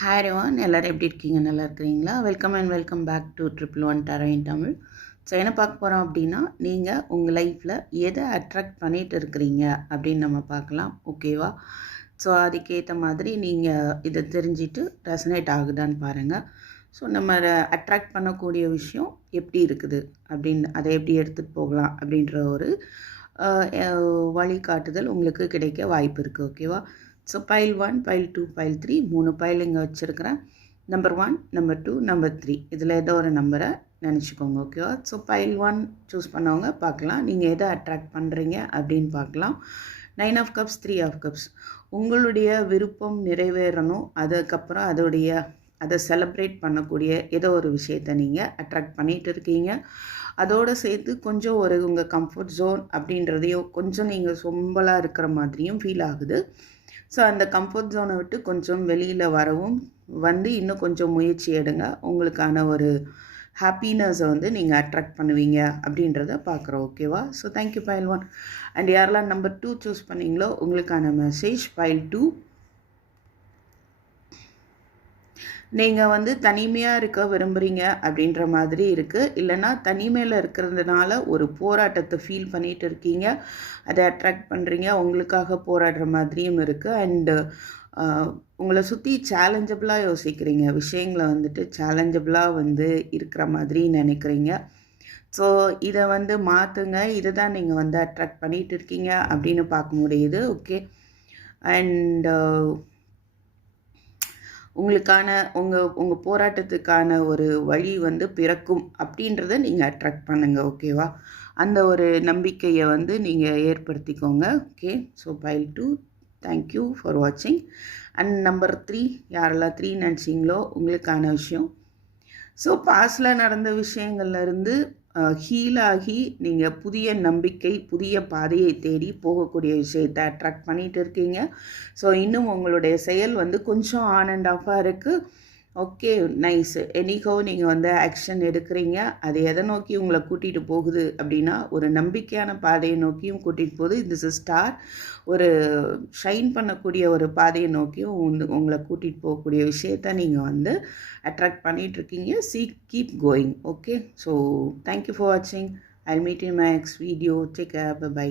Hi one எல்லோரும் எப்படி இருக்கீங்க? நல்லா இருக்கிறீங்களா? Welcome and welcome back to triple one train Tamil so என்ன பார்க்க போகிறோம் அப்படின்னா நீங்கள் உங்கள் லைஃப்பில் எதை அட்ராக்ட் பண்ணிகிட்டு இருக்கிறீங்க அப்படின்னு நம்ம பார்க்கலாம். ஓகேவா ஸோ அதுக்கேற்ற மாதிரி நீங்கள் இதை தெரிஞ்சுட்டு ரெசனேட் ஆகுதான்னு பாருங்கள் ஸோ நம்ம அட்ராக்ட் பண்ணக்கூடிய விஷயம் எப்படி இருக்குது? அப்படின்னு அதை எப்படி எடுத்துகிட்டு போகலாம் அப்படின்ற ஒரு வழிகாட்டுதல் உங்களுக்கு கிடைக்க வாய்ப்பு இருக்குது ஓகேவா so pile one pile two pile three மூணு பைல் இங்கே வச்சுருக்கிறேன். Number one number two number three இதில் ஏதோ ஒரு நம்பரை நினச்சிக்கோங்க ஓகேவா ஸோ பைல் ஒன் சூஸ் பண்ணவங்க பார்க்கலாம். நீங்கள் எதை அட்ராக்ட் பண்ணுறீங்க அப்படின்னு பார்க்கலாம். Nine of cups three of cups உங்களுடைய விருப்பம் நிறைவேறணும். அதுக்கப்புறம் அதோடைய அதை செலப்ரேட் பண்ணக்கூடிய ஏதோ ஒரு விஷயத்தை நீங்கள் அட்ராக்ட் பண்ணிகிட்டு இருக்கீங்க. அதோடு சேர்த்து கொஞ்சம் ஒரு உங்கள் கம்ஃபர்ட் ஜோன் அப்படின்றதையும் கொஞ்சம் நீங்கள் சொம்பலாக இருக்கிற மாதிரியும் ஃபீல் ஆகுது. ஸோ அந்த கம்ஃபர்ட் ஜோனை விட்டு கொஞ்சம் வெளியில் வரவும் வந்து இன்னும் கொஞ்சம் முயற்சி எடுங்க. உங்களுக்கான ஒரு ஹாப்பினஸை வந்து நீங்கள் அட்ராக்ட் பண்ணுவீங்க அப்படின்றத பார்க்குறோம் ஓகேவா so thank you pile one and யாரெல்லாம் நம்பர் டூ சூஸ் பண்ணீங்களோ உங்களுக்கான மெசேஜ் பைல் டூ நீங்கள் வந்து தனிமையாக இருக்க விரும்புகிறீங்க அப்படின்ற மாதிரி இருக்குது இல்லைன்னா தனிமையில் இருக்கிறதுனால ஒரு போராட்டத்தை ஃபீல் பண்ணிகிட்டு இருக்கீங்க. அதை அட்ராக்ட் பண்ணுறீங்க உங்களுக்காக போராடுற மாதிரியும் இருக்குது அண்டு உங்களை சுற்றி சேலஞ்சபிளாக யோசிக்கிறீங்க. விஷயங்களை வந்துட்டு சேலஞ்சபிளாக வந்து இருக்கிற மாதிரி நினைக்கிறீங்க. ஸோ இதை வந்து மாற்றுங்க இதை தான் நீங்கள் வந்து அட்ராக்ட் பண்ணிகிட்டு இருக்கீங்க அப்படின்னு பார்க்க முடியுது. ஓகே அண்டு உங்களுக்கான உங்கள் உங்கள் போராட்டத்துக்கான ஒரு வழி வந்து பிறக்கும் அப்படின்றத நீங்கள் அட்ராக்ட் பண்ணுங்கள் ஓகேவா? அந்த ஒரு நம்பிக்கையை வந்து நீங்கள் ஏற்படுத்திக்கோங்க okay? So pile two thank you for வாட்சிங் அண்ட் நம்பர் த்ரீ யாரெல்லாம் த்ரீ நினச்சிங்களோ உங்களுக்கான விஷயம். ஸோ பாஸ்டில் நடந்த விஷயங்கள்லேருந்து ஹீலாகி நீங்கள் புதிய நம்பிக்கை புதிய பாதையை தேடி போகக்கூடிய விஷயத்தை அட்ராக்ட் பண்ணிகிட்டு இருக்கீங்க. ஸோ இன்னும் உங்களுடைய செயல் வந்து கொஞ்சம் ஆன் அண்ட் ஆஃபாக இருக்குது ஓகே நைஸ். எனிகோ நீங்கள் வந்து ஆக்ஷன் எடுக்கிறீங்க. அது எதை நோக்கி உங்களை கூட்டிகிட்டு போகுது அப்படின்னா ஒரு நம்பிக்கையான பாதையை நோக்கியும் கூட்டிகிட்டு போகுது. திஸ் இஸ் ஸ்டார் ஒரு ஷைன் பண்ணக்கூடிய ஒரு பாதையை நோக்கியும் உங்களை கூட்டிகிட்டு போகக்கூடிய விஷயத்த நீங்கள் வந்து அட்ராக்ட் பண்ணிகிட்ருக்கீங்க see keep going okay so thank you for வாட்சிங் I meet in my next video take bye